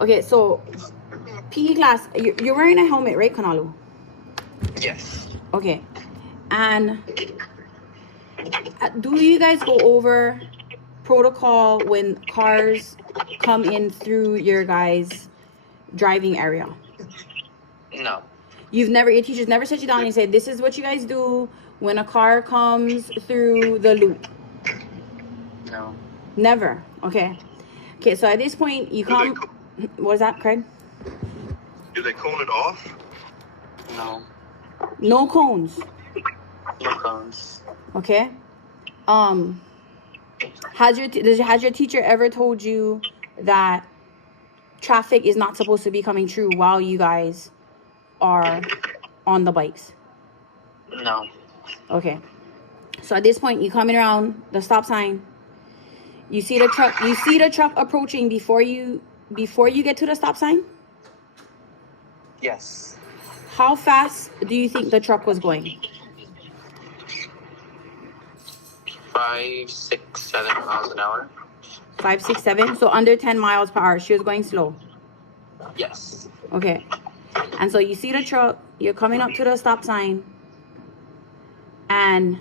Okay, so PE class, you're wearing a helmet, right, Kanalu? Yes. Okay. And do you guys go over protocol when cars come in through your guys' driving area? No. Your teachers never set you down and say, this is what you guys do when a car comes through the loop? No. Never. Okay. Okay, so at this point, you come... What is that, Craig? Do they cone it off? No. No cones. No cones. Okay. Has your teacher ever told you that traffic is not supposed to be coming through while you guys are on the bikes? No. Okay. So at this point, you coming around the stop sign. You see the truck. You see the truck approaching before you get to the stop sign. Yes. How fast do you think the truck was going? 5, 6, 7 miles an hour. 5, 6, 7. So under 10 miles per hour. She was going slow. Yes. Okay. And so you see the truck. You're coming up to the stop sign. And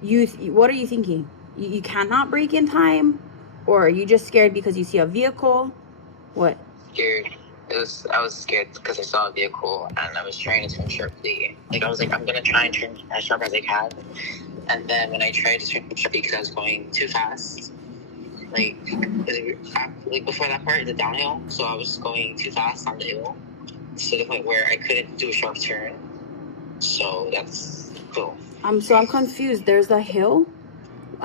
what are you thinking? You cannot brake in time? Or are you just scared because you see a vehicle? What? Scared. I was scared because I saw a vehicle and I was trying to turn sharply. Like I was like, I'm gonna try and turn as sharp as I can. And then when I tried to turn sharply because I was going too fast, like before that part, the downhill. So I was going too fast on the hill to the point where I couldn't do a sharp turn. So that's cool. I'm confused. There's a hill.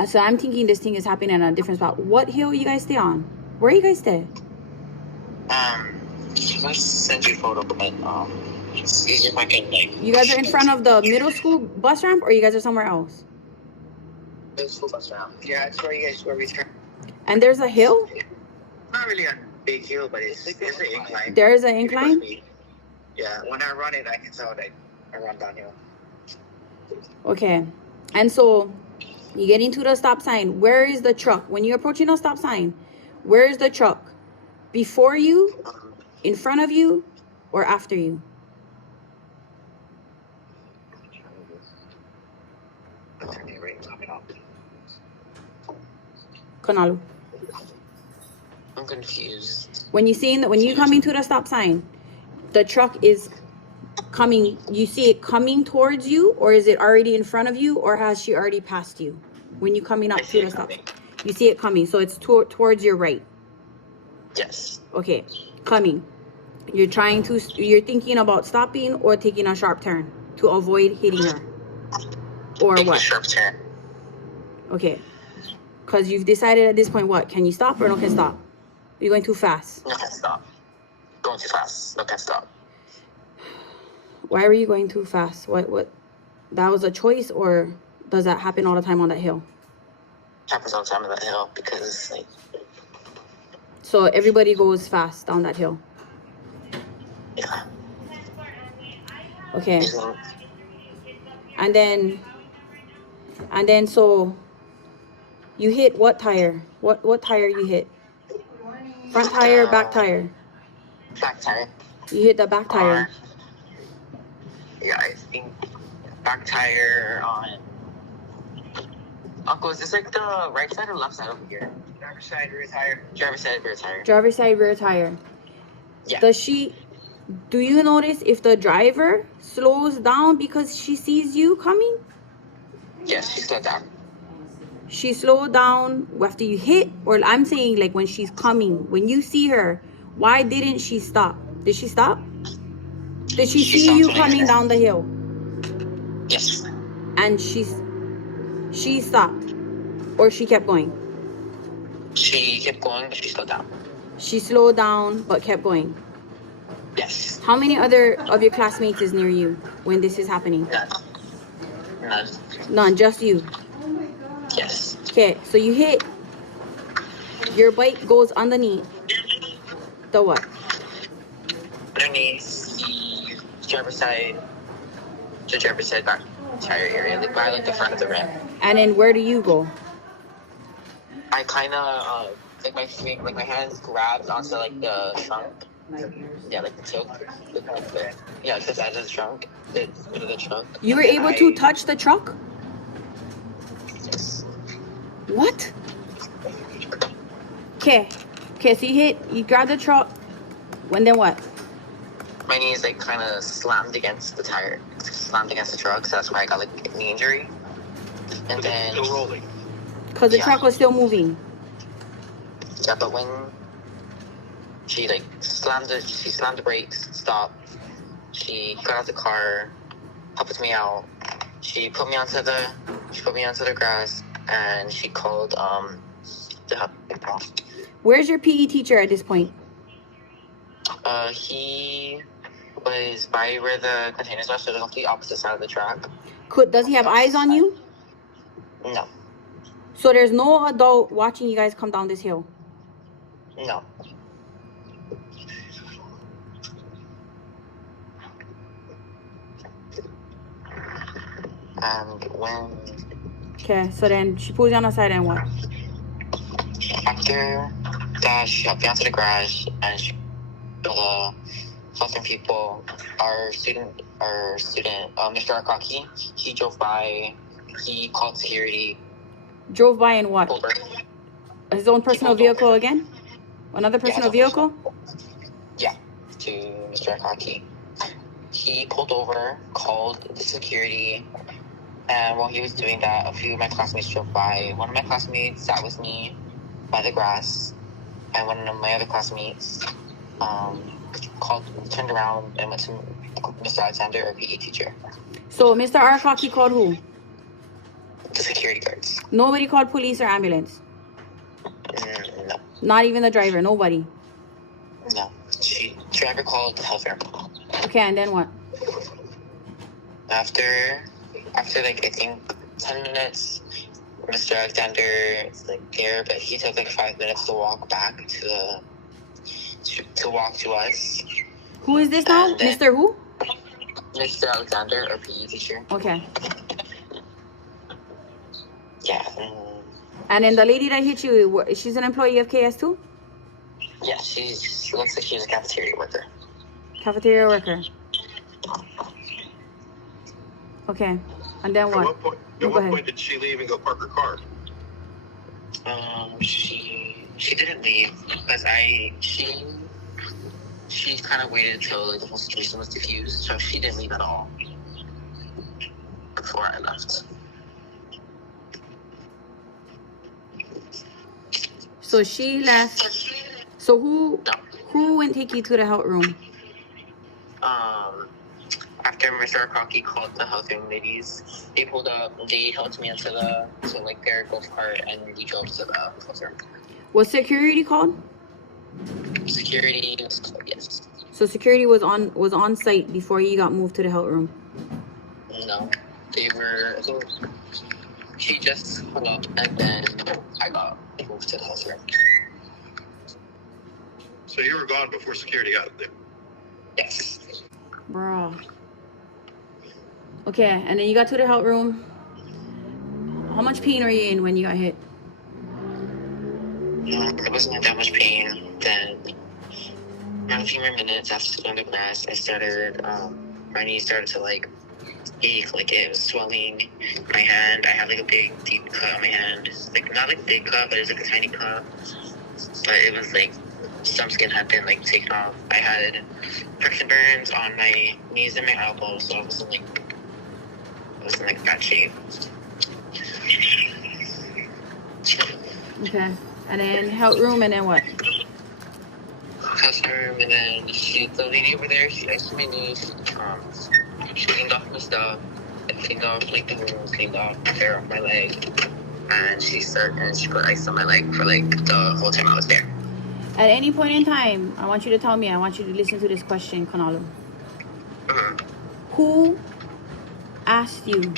So I'm thinking this thing is happening in a different spot. What hill you guys stay on? Where you guys stay? I sent you a photo, but it's easier if I can You guys are in front of the middle school bus ramp, or you guys are somewhere else? Middle school bus ramp. Yeah, it's where we turn. And there's a hill? Not really a big hill, but it's an incline. There is an incline? Yeah, when I run it, I can tell that I run downhill. Okay. And so you get into the stop sign. Where is the truck? When you're approaching the stop sign, where is the truck? Before you, in front of you, or after you? Kanalu. I'm confused. When you coming to the stop sign, the truck is coming. You see it coming towards you, or is it already in front of you, or has she already passed you? When you coming up to the stop sign, you see it coming, so it's towards your right. Yes. Okay, coming. You're thinking about stopping or taking a sharp turn to avoid hitting her, or Take what? A sharp turn. Okay, because you've decided at this point, what? Can you stop or no can stop? You're going too fast. No, can't stop. Going too fast. No, can't stop. Why were you going too fast? What? That was a choice, or does that happen all the time on that hill? Happens all the time on that hill because So everybody goes fast down that hill. Yeah. Okay. And then so you hit what tire? What tire you hit? Front tire, back tire? Back tire. You hit the back tire. Yeah, I think back tire on. Uncle, is this like the right side or left side over here? Driver's side, rear tire. Driver's side, rear tire. Driver's side, rear tire. Yeah. Do you notice if the driver slows down because she sees you coming? Yes, she slowed down. She slowed down after you hit? Or I'm saying like when she's coming, when you see her, why didn't she stop? Did she stop? Did she see you coming down the hill? Yes. And she stopped? Or she kept going? She kept going, but she slowed down. She slowed down but kept going? Yes. How many other of your classmates is near you when this is happening? None. None, just you? Yes. Okay, so you hit. Your bike goes underneath. The what? Underneath the driver's side back tire area, like by like the front of the rim. And then where do you go? I kind of like my hands grabbed onto like the trunk. Yeah, like the tilt. Yeah, the side of the trunk. The trunk. You were able to touch the truck? What? Okay. Okay, so you grabbed the truck. And then what? My knees like kind of slammed against the tire, slammed against the truck, so that's why I got like a knee injury. And then Still rolling. Because the truck was still moving. Yeah, but when she like slammed the brakes, stopped. She got out the car, helped me out. She put me onto the grass, and she called the help. Where's your PE teacher at this point? He was by where the containers are, so the complete opposite side of the track. Does he have eyes on you? No. So there's no adult watching you guys come down this hill? No. And when... Okay, so then she pulls you on the side and what? After that, she helped me out to the garage, and she the fucking people, our student, Mr. Akaki, he drove by, he called security. Drove by in what? Over. His own personal vehicle again? Another personal vehicle? Yeah, to Mr. Akaki. He pulled over, called the security, and while he was doing that, a few of my classmates drove by. One of my classmates sat with me by the grass, and one of my other classmates turned around and went to Mr. Alexander, our PE teacher. So Mr. Arakaki called who? The security guards. Nobody called police or ambulance? No. Not even the driver, nobody? No. Driver called the health fair. Okay, and then what? After like I think 10 minutes, Mr. Alexander is like there, but he took like 5 minutes to walk back to walk to us. Who is this now? Mr. Who? Mr. Alexander, our PE teacher. Okay. Yeah. And then the lady that hit you, she's an employee of KS too? Yeah, she looks like she's a cafeteria worker. Cafeteria worker. Okay. And then what? At what point did she leave and go park her car? She didn't leave because she kind of waited until like the whole situation was diffused, so she didn't leave at all before I left. So she left. So who went take you to the health room? After Mr. Akaki called the health room ladies, they pulled up, they helped me into their golf cart, and we drove to the health room. Was security called? Security, yes. So security was on site before you got moved to the health room? No, they were. I think she just hung up, and then I got moved to the health room. So you were gone before security got there? Yes. Bro. Okay, and then you got to the health room. How much pain are you in when you got hit? It wasn't that much pain. Then, around a few more minutes after sitting on the grass, my knee started to like ache, like it was swelling. My hand, I had like a big, deep cut on my hand. Like, not like a big cut, but it was like a tiny cut. But it was like, some skin had been like taken off. I had friction burns on my knees and my elbows, so I wasn't like bad shape. Okay. And then health room, and then what? House room, and then the lady over there, she iced my knees. She cleaned off my stuff, cleaned off like the wounds, cleaned off the hair off my leg, and she put ice on my leg for like the whole time I was there. At any point in time, I want you to tell me, I want you to listen to this question, Kanalu. Mm-hmm. Who asked you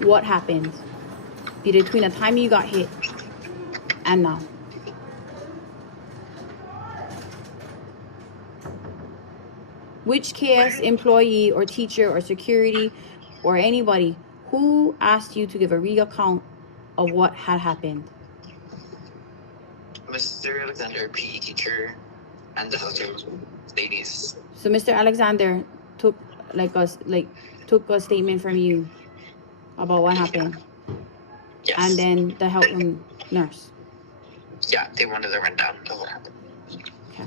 what happened between the time you got hit and now? Which KS employee or teacher or security or anybody, who asked you to give a real account of what had happened? Mr. Alexander, PE teacher, and the other ladies. So Mr. Alexander took took a statement from you about what happened, Yes. and then the health room nurse. Yeah, they wanted to run down of what happened. Okay.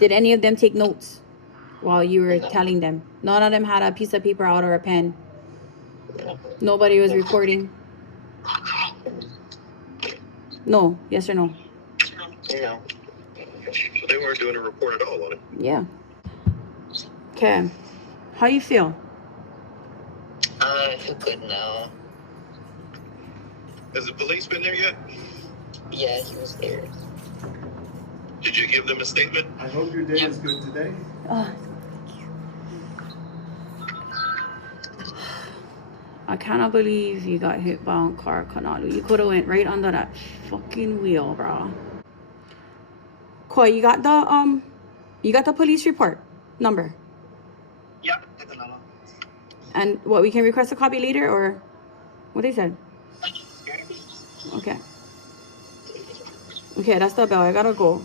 Did any of them take notes while you were telling them? None of them had a piece of paper out or a pen. Nobody was recording. No. Yes or no? Yeah. So they weren't doing a report at all on it. Yeah. Okay. How you feel? I feel good now. Has the police been there yet? Yeah, he was there. Did you give them a statement? I hope your day is good today. I cannot believe you got hit by a car, Kanalu. You could have went right under that fucking wheel, bro. Koi, you got the police report number. Yeah, that's another. And what, we can request a copy later, or what they said? Okay. Okay, that's the bell. I gotta go.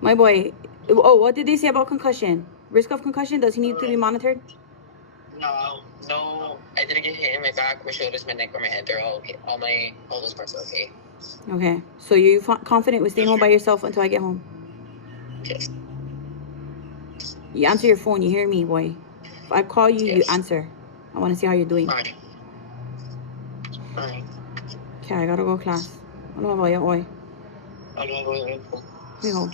My boy. Oh, what did they say about concussion? Risk of concussion? Does he need to be monitored? No, I didn't get hit in my back, my shoulders, my neck, or my head. They're all okay. All those parts are okay. Okay. So you confident with staying home by yourself until I get home? Yes. You answer your phone. You hear me, boy. If I call you, you Yes. answer. I want to see how you're doing. Alright. Alright. Okay, I gotta go class. I don't know about your boy. I'm gonna go. Hey, ho.